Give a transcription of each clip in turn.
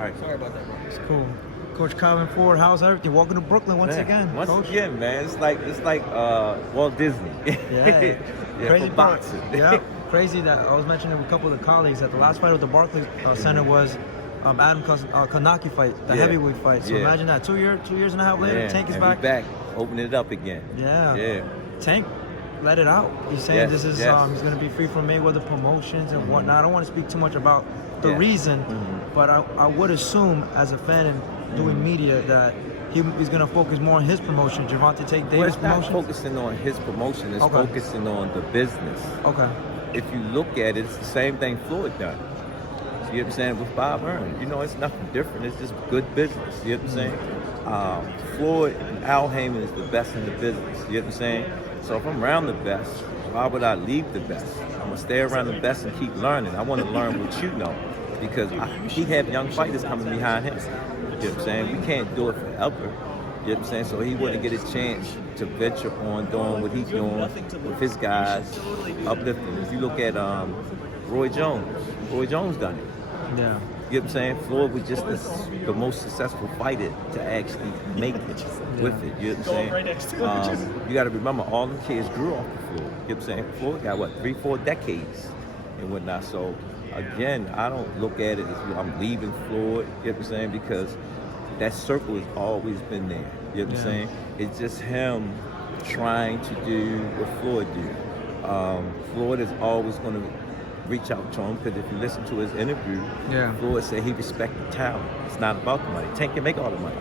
right. Sorry about that, bro. It's cool. Coach Calvin Ford, how's everything? Welcome to Brooklyn once again. Once Coach. again, man. It's like Walt Disney. Yeah. Crazy for boxing. Yeah. Crazy that I was mentioning to a couple of the colleagues that the last fight with the Barclays Center was Adam Kanaki fight, the heavyweight fight. So imagine that 2 years and a half later, Tank is back. Back, opening it up again. Yeah. Tank let it out. He's saying this is he's going to be free from Mayweather promotions and whatnot. I don't want to speak too much about the reason, but I would assume as a fan and doing media that he's going to focus more on his promotion, Gervonta Tank Davis promotion. Not focusing on his promotion, it's focusing on the business. Okay. If you look at it, it's the same thing Floyd done. You know what I'm saying? With Bob Hearn. You know, it's nothing different. It's just good business. You know what I'm saying? Floyd and Al Heyman is the best in the business. You know what I'm saying? So if I'm around the best, why would I leave the best? I'm going to stay around the best and keep learning. I want to learn what you know. Because he have young fighters coming behind him. You know what I'm saying? We can't do it forever. You know what I'm saying? So he wouldn't get a chance to venture on doing what he's doing with his guys, uplifting. If you look at Roy Jones done it. Yeah. You know what I'm saying? Floyd was just the most successful fighter to actually make it with it. You know what I'm saying? You got to remember, all the kids grew off of Floyd. You know what I'm saying? Floyd got, 3-4 decades and whatnot. So, again, I don't look at it as I'm leaving Floyd, you know what I'm saying? Because that circle has always been there. You know what I'm saying? It's just him trying to do what Floyd do. Floyd is always going to reach out to him, because if you listen to his interview, Floyd said he respected talent. It's not about the money. Tank can make all the money.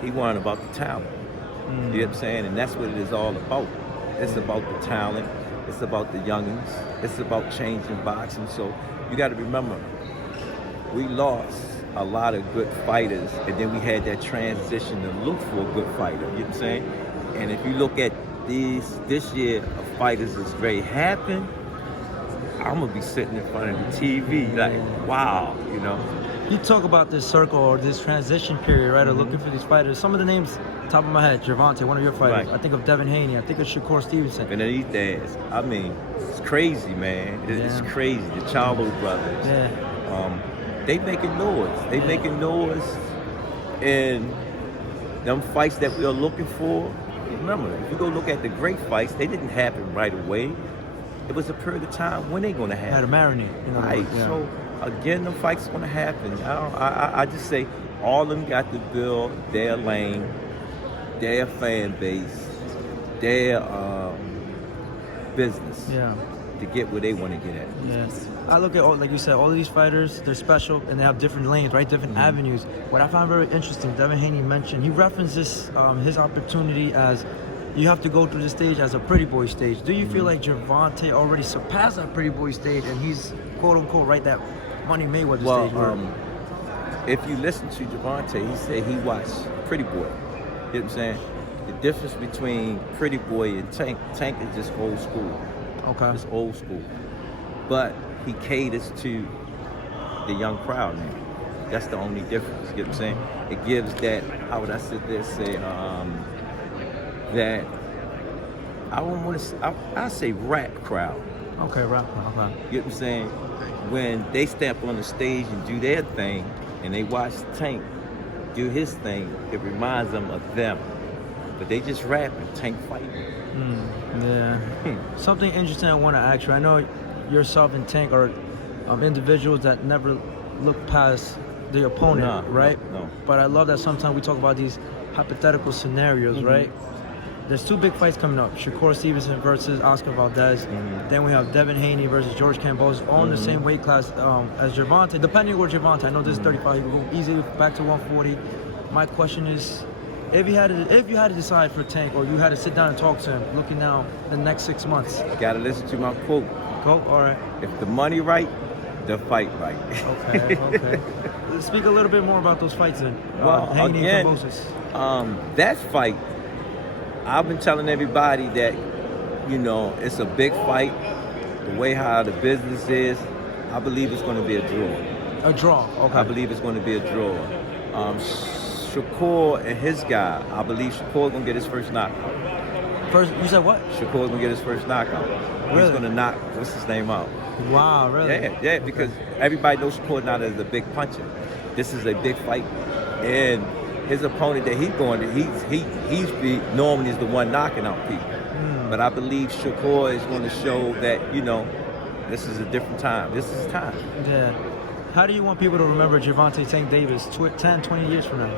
He wasn't about the talent. You know what I'm saying? And that's what it is all about. It's about the talent. It's about the youngins. It's about changing boxing. So you got to remember, we lost a lot of good fighters, and then we had that transition to look for a good fighter. You know what I'm saying? And if you look at this year of fighters that's very happen, I'm gonna be sitting in front of the TV like, wow, you know. You talk about this circle or this transition period, right? Of looking for these fighters. Some of the names, top of my head, Gervonta, one of your fighters. I think of Devin Haney. I think of Shakur Stevenson. And then these days, I mean, it's crazy, man. It's crazy. The Charlo brothers. They making noise. They making noise in them fights that we are looking for. Remember, if you go look at the great fights, they didn't happen right away. It was a period of time when they going to happen. Had to marinate. You know, right. So again, the fights going to happen. I just say all of them got to build their lane, their fan base, their business. To get where they want to get at. Yes. I look at, like you said, all of these fighters, they're special and they have different lanes, right? Different avenues. What I found very interesting, Devin Haney mentioned, he referenced this, his opportunity as you have to go through the stage as a pretty boy stage. Do you feel like Gervonta already surpassed that pretty boy stage and he's quote unquote right that Money Mayweather stage? If you listen to Gervonta, he said he watched Pretty Boy. You know what I'm saying? The difference between Pretty Boy and Tank is just old school. Okay. It's old school. But he caters to the young crowd now. That's the only difference. You know what I'm saying? It gives that, how would I sit there and say, that I don't want to. I say rap crowd. Okay, rap crowd. Okay. You know what I'm saying? When they step on the stage and do their thing, and they watch Tank do his thing, it reminds them of them. But they just rapping, Tank fighting. Something interesting I want to ask you. I know yourself and Tank are individuals that never look past the opponent, right? No. But I love that sometimes we talk about these hypothetical scenarios, right? There's two big fights coming up. Shakur Stevenson versus Oscar Valdez. Then we have Devin Haney versus George Kambosos, all in the same weight class as Gervonta. Depending on where Gervonta, I know this is 35, he will go easily back to 140. My question is, if you had to decide for Tank, or you had to sit down and talk to him, looking now the next 6 months. Gotta listen to my quote. Go, all right. If the money right, the fight right. Okay. Speak a little bit more about those fights then. Haney and Kambosos. That fight, I've been telling everybody that, you know, it's a big fight. The way how the business is, I believe it's going to be a draw. A draw, okay. I believe it's going to be a draw. Shakur and his guy, I believe Shakur going to get his first knockout. First, you said what? Shakur going to get his first knockout. Really? He's going to knock, what's his name out? Wow, really? Yeah, because everybody knows Shakur now as a big puncher. this is a big fight, and his opponent that he's going to, normally is the one knocking out people. But I believe Shakur is going to show that, this is a different time. This is time. Yeah. How do you want people to remember Gervonta Tank Davis 10, 20 years from now?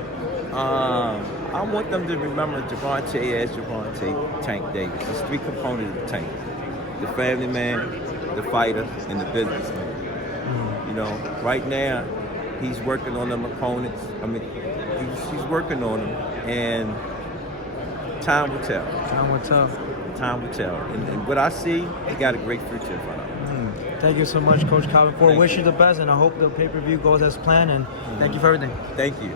I want them to remember Gervonta as Gervonta Tank Davis. There's 3 components of the tank: the family man, the fighter, and the businessman. Right now, he's working on them opponents. I mean, he's working on them, and time will tell. Time will tell. Time will tell. And what I see, he got a great future in front of him. Thank you so much, Coach Calvin. Wish you the best, and I hope the pay-per-view goes as planned. And thank you for everything. Thank you.